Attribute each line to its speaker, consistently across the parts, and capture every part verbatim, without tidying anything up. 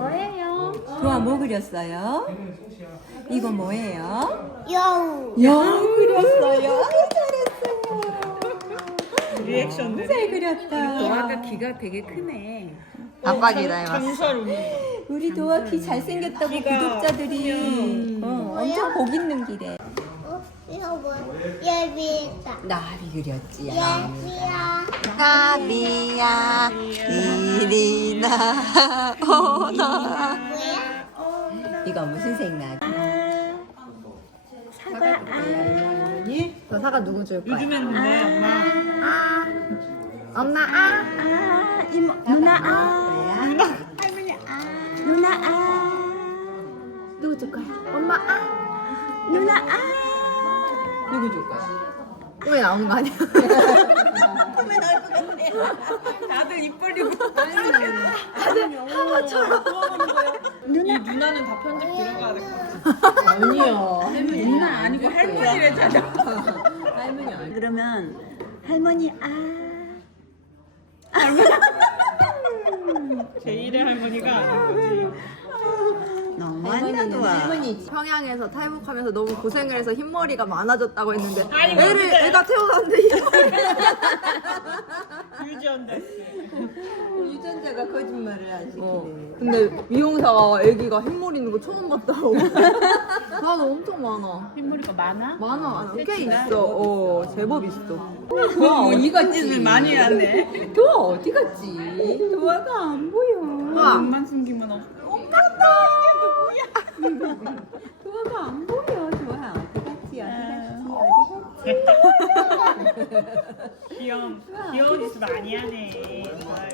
Speaker 1: 뭐예요?
Speaker 2: 도아 뭐 그렸어요? 이거 뭐예요?
Speaker 3: 여우.
Speaker 2: 영 그렸어요. 아유, 잘했어요.
Speaker 4: 리액션들이.
Speaker 2: 잘 그렸다.
Speaker 1: 도아가 귀가 되게 크네.
Speaker 5: 아빠 기 닮았어.
Speaker 4: 장사로.
Speaker 2: 우리 도아 키 잘생겼다고
Speaker 4: 키가
Speaker 2: 구독자들이 어, 엄청 복 있는 기래.
Speaker 3: 어, 이거 뭐? 예비다.
Speaker 2: 나비 그렸지.
Speaker 3: 예비야.
Speaker 5: 나비야 이리 나오나.
Speaker 3: 뭐야?
Speaker 2: 이거 무슨 색나비?
Speaker 1: 사과 아.
Speaker 5: 너 사과 누구 줄 거야?
Speaker 4: 요즘엔 근데 엄마
Speaker 1: 아. 엄마 아. 아. 이모 누나 아. 할머니 아. 누나 아. 누구 줄 거야? 엄마 아. 누나 아.
Speaker 2: 누구 줄 거야?
Speaker 5: 꿈에 나온 거 아니야?
Speaker 2: 꿈에 나올 것 같네.
Speaker 4: 다들 입 벌리고
Speaker 1: 누나
Speaker 4: 이 누나는 다 편집 들어가야 될 것 같아.
Speaker 2: 아니요.
Speaker 4: 누나 아니고 할머니래잖아.
Speaker 2: 할머니 아니.
Speaker 1: 그러면 할머니 아.
Speaker 4: 제일의 할머니가 아닌 거지.
Speaker 1: 너무한다
Speaker 2: 할머니는
Speaker 1: 도아.
Speaker 2: 할머니지.
Speaker 5: 평양에서 탈북하면서 너무 고생을 해서 흰머리가 많아졌다고 했는데
Speaker 4: 아이고,
Speaker 5: 애를
Speaker 4: 근데-
Speaker 5: 애가 태어났는데 흰머리.
Speaker 4: 유지한다.
Speaker 2: 유전자가 거짓말을 하지.
Speaker 5: 어. 근데 미용사가 애기가 흰머리 있는 거 처음 봤다고. 나도 엄청 많아.
Speaker 4: 흰머리가 많아?
Speaker 5: 많아. 꽤 있어. 어, 제법 있어.
Speaker 2: 도아 어디 갔지?
Speaker 4: 짓을 많이 하네.
Speaker 2: 도아 어디 갔지? 도아가 안 보여.
Speaker 5: 와.
Speaker 4: 눈만 숨기면 없어.
Speaker 2: 도아가 안 보여. 도아 어디 갔지? 어디 갔지? 어디 갔지?
Speaker 4: 귀여운 귀여운 짓을 많이 하네.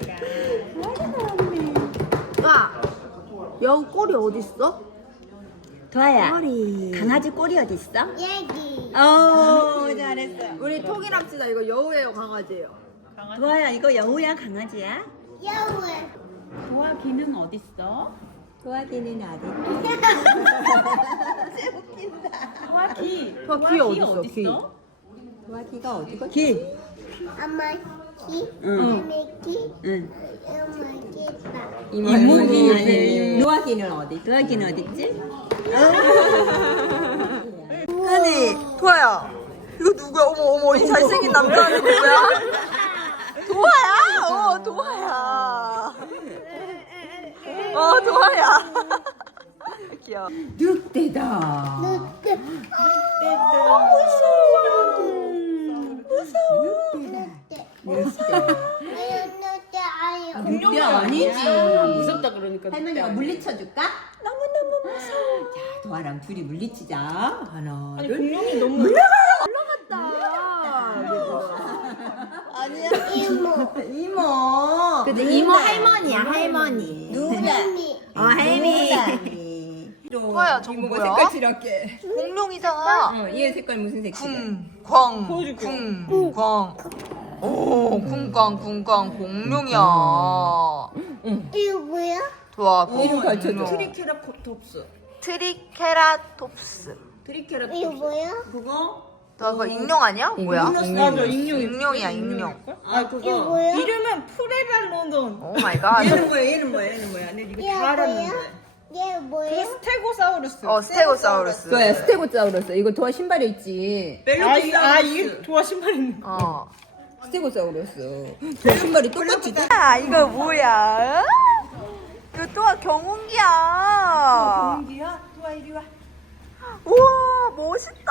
Speaker 4: 도아가.
Speaker 5: 와, 여우 꼬리 어디 있어?
Speaker 1: 도아야.
Speaker 5: 꼬리.
Speaker 1: 강아지 꼬리 어디 있어?
Speaker 3: 예기.
Speaker 1: 어 잘했어.
Speaker 5: 우리 통일합 시다. 이거 여우예요, 강아지예요?
Speaker 4: 강아지.
Speaker 1: 도아야 이거 여우야 강아지야?
Speaker 3: 여우.
Speaker 4: 도아 귀는 어디 있어?
Speaker 2: 도아기는 어디?
Speaker 4: 도아 귀.
Speaker 5: 도아 귀 어디 있어? 귀.
Speaker 2: 도아기가 어디 갔지?
Speaker 1: 기.
Speaker 3: 엄마 키.
Speaker 1: 응.
Speaker 3: 할머니 키.
Speaker 1: 응.
Speaker 3: 엄마 키다.
Speaker 2: 이모기.
Speaker 1: 아니.
Speaker 2: 도아기는 어디?
Speaker 1: 도아기는 어디 있지?
Speaker 5: 아니, 도아야. 이거 누구야? 어머, 어머, 이 잘생긴 남자는 누구야? 도아야? 어, 도아야. 어, 도아야. 귀여워.
Speaker 2: 늑대다.
Speaker 3: 늑대. 늑대. 늑대. 늑대 아니야.
Speaker 2: 늑대 아니지.
Speaker 4: 무섭다 그러니까.
Speaker 2: 할머니가 물리쳐줄까? 너무너무 무서워. 자, 도아랑 둘이 물리치자. 하나,
Speaker 4: 아니
Speaker 2: 둘.
Speaker 4: 공룡이 너무.
Speaker 5: 아니야.
Speaker 3: 이모.
Speaker 2: 이모.
Speaker 1: 근데 이모 할머니야 할머니.
Speaker 2: 누나.
Speaker 3: 할미.
Speaker 1: 어 할미.
Speaker 5: 도아야, 저거
Speaker 2: 이모가
Speaker 5: 뭐야?
Speaker 2: 색깔 칠할게.
Speaker 5: 공룡이잖아.
Speaker 2: 어, 얘 색깔 무슨 색이야?
Speaker 5: 궁광,
Speaker 4: 보여줄게.
Speaker 5: 궁광. 오, 궁광, 궁광, 공룡이야.
Speaker 3: 이거 뭐야?
Speaker 5: 도아,
Speaker 2: 이름 가르쳐줘.
Speaker 5: 공룡.
Speaker 4: 트리케라톱스.
Speaker 5: 트리케라톱스.
Speaker 3: 이거 뭐야?
Speaker 4: 그거?
Speaker 5: 너 그거 익룡 아니야? 뭐야?
Speaker 4: 맞아 익룡.
Speaker 5: 익룡이야, 익룡.
Speaker 4: 아
Speaker 3: 이거
Speaker 4: 그거
Speaker 3: 뭐야?
Speaker 4: 이름은 프레랄로돈.
Speaker 5: 오 마이 갓.
Speaker 4: 얘는 뭐야? 얘는 뭐야? 얘는 뭐야? 내 이거
Speaker 3: 얘
Speaker 4: 다 알았는데.
Speaker 3: 뭐야? 얘
Speaker 4: 그거
Speaker 3: 뭐야?
Speaker 4: 스테고사우루스.
Speaker 5: 어, 스테고사우루스.
Speaker 2: 도아야, 스테고사우루스. 이거 도아 신발에 있지.
Speaker 4: 아, 이, 아 이게 도화 신발 있는 거.
Speaker 5: 어.
Speaker 2: 스테고사우루스. 도아 신발이 똑같지?
Speaker 5: 아, 이거 뭐야? 이거 또 경운기야.
Speaker 4: 공기야? 도화 이리 와.
Speaker 5: 우와, 멋있다.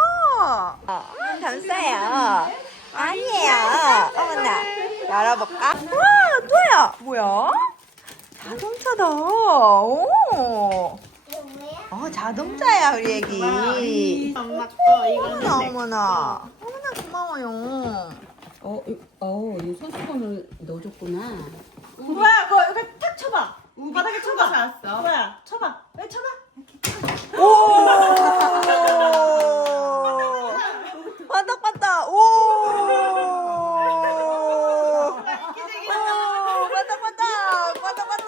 Speaker 5: 감사해요. 아니에요. 어머나. 열어볼까? 우와, 또야. 뭐야? 자동차다. 오.
Speaker 3: 이거 뭐야?
Speaker 5: 어, 자동차야, 우리 애기.
Speaker 4: 엄마 거 이거는
Speaker 5: 어머나,
Speaker 4: 내
Speaker 5: 어머나. 어머나, 고마워요.
Speaker 2: 어, 이, 어, 이 손수건을 넣어줬구나.
Speaker 4: 도화야 그거 이거 탁 쳐봐. 바닥에 쳐봐. 알았어. 도화야 쳐봐. 왜 쳐봐?
Speaker 5: 오! 반짝반짝. 오! 오! 반짝반짝. 반짝반짝.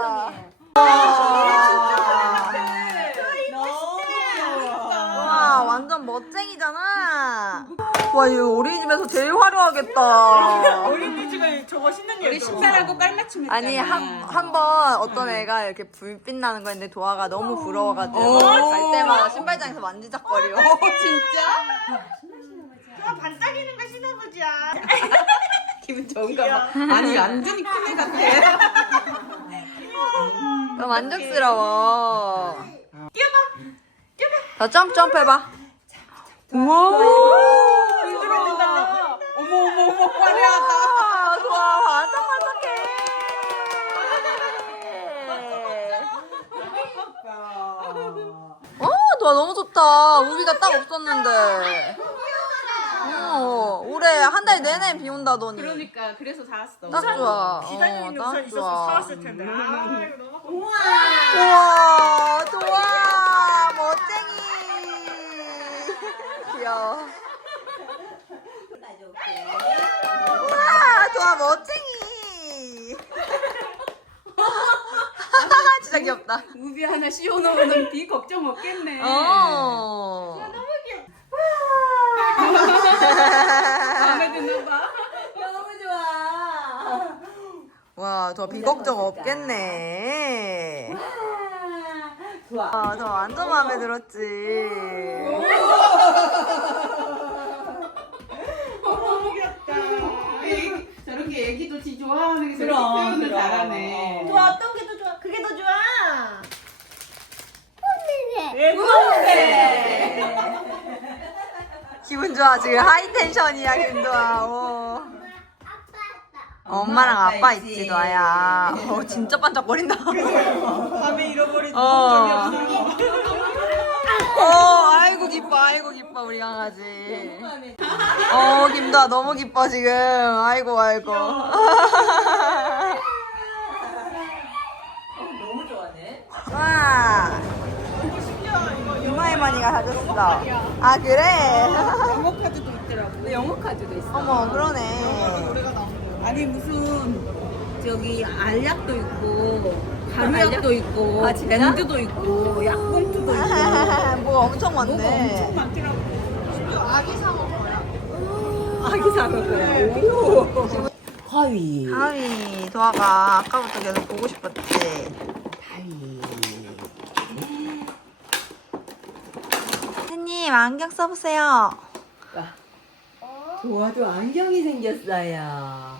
Speaker 5: 와, 완전 멋쟁이잖아. 와, 이 어린이집에서 제일 화려하겠다.
Speaker 4: 어린이집에 저거 신는 게
Speaker 2: 우리 신발하고 깔맞춤 했잖아.
Speaker 5: 아니, 한, 한 번 어떤 애가 이렇게 불빛 나는 거 했는데 도아가 너무 부러워가지고
Speaker 2: 오.
Speaker 5: 갈 때마다 신발장에서 만지작거려.
Speaker 2: 진짜?
Speaker 4: 저 반짝이는 거 신어보자.
Speaker 2: 기분 좋은가 봐. 아니 완전히 큰 애 같아.
Speaker 5: 너무 만족스러워. 뛰어봐. 뛰어봐. 더 점프 점프 해봐. 우와.
Speaker 4: 힘들어진다.
Speaker 2: 어머 어머 어머 화려하다.
Speaker 5: 아, 좋아. 완전 반짝해. 어, 도아 너무 좋다. 우비가 딱 없었는데. 어, 올해 한 달 내내 비 온다더니.
Speaker 2: 그러니까 그래서 사왔어.
Speaker 5: 딱 좋아.
Speaker 4: 기다리는
Speaker 5: 어,
Speaker 4: 우산
Speaker 5: 딱
Speaker 4: 있었어
Speaker 5: 좋아.
Speaker 4: 사왔을 텐데. 아, 이거 너무 우와.
Speaker 5: 우와, 좋아. 멋쟁이. 귀여워. 우와, 좋아, 멋쟁이. 진짜 귀엽다.
Speaker 2: 우비 하나 씌워놓으면 비 걱정 없겠네.
Speaker 5: 어.
Speaker 2: 마음에 드나 봐. 너무 좋아.
Speaker 5: 와, 더 비걱정 없겠네.
Speaker 2: 좋아.
Speaker 5: 아, 저 완전 마음에 들었지.
Speaker 4: 너무 귀엽다.
Speaker 2: 저렇게 애기도 지 좋아하는 게
Speaker 4: 그럼,
Speaker 2: 저렇게 표현을
Speaker 4: 그럼.
Speaker 2: 잘하네.
Speaker 4: 좋아 어떤 게 더 좋아? 그게 더 좋아.
Speaker 3: 근데
Speaker 4: 왜
Speaker 5: 기분 좋아, 지금 하이텐션이야, 김도아. 어.
Speaker 3: 아빠
Speaker 5: 엄마랑
Speaker 2: 엄마,
Speaker 5: 아빠
Speaker 2: 아빠
Speaker 5: 있지,
Speaker 2: 있지.
Speaker 5: 너야. 어, 진짜 반짝거린다.
Speaker 4: 밤에 잃어버린
Speaker 5: 어.
Speaker 4: 적이 없어.
Speaker 5: 어, 아이고 기뻐, 아이고 기뻐, 우리 강아지. 어, 김도아 너무 기뻐 지금. 아이고, 아이고.
Speaker 2: 너무 좋아하네.
Speaker 5: 와, 이마이머니가 사줬어. 아, 그래?
Speaker 2: 영어 카드도 있더라고. 영어 카드도 있어.
Speaker 5: 어머, 그러네.
Speaker 2: 아니 무슨 저기 알약도 있고 가루약도 있고
Speaker 5: 아, 진짜?
Speaker 2: 밴드도 있고 약봉투도 있고
Speaker 5: 뭐 엄청
Speaker 2: 뭐가
Speaker 5: 많네.
Speaker 2: 엄청 많더라고. 아기 사먹을 거야. 아기 사먹을 거야. 오. 하위.
Speaker 5: 하위, 도아가 아까부터 계속 보고 싶었지.
Speaker 2: 하위.
Speaker 5: 선생님, 안경 써보세요.
Speaker 2: 도아도 안경이 생겼어요.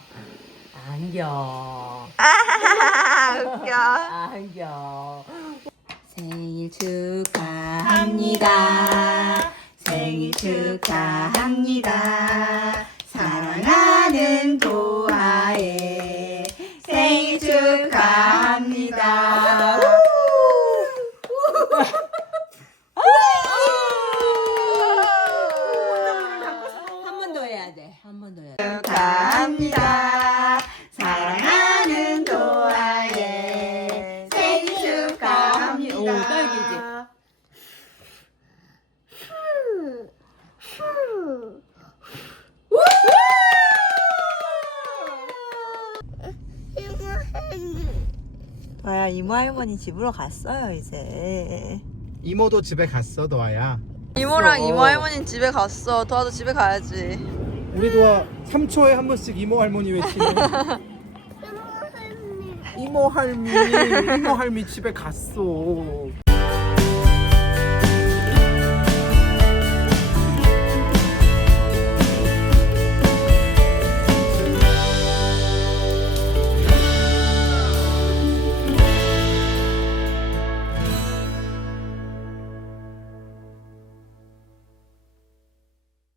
Speaker 2: 안경.
Speaker 5: 웃겨.
Speaker 2: 안경. 생일 축하합니다. 생일 축하합니다. 사랑하는 도아의 생일 축하합니다. 한 번 더 해야 돼. 한 번 더 해야 돼.
Speaker 5: 축하합니다.
Speaker 2: 사랑하는 도아의 생일 축하합니다. 오, 딸기지.
Speaker 5: 도아야, 이모 할머니 집으로 갔어요, 이제.
Speaker 6: 이모도 집에 갔어, 도아야.
Speaker 5: 이모랑 이모 할머니 집에 갔어. 도아도 집에 가야지.
Speaker 6: 우리 도아 삼 초에 한 번씩 이모 할머니 외치네. 이모 할미, 이모 할미 집에 갔어.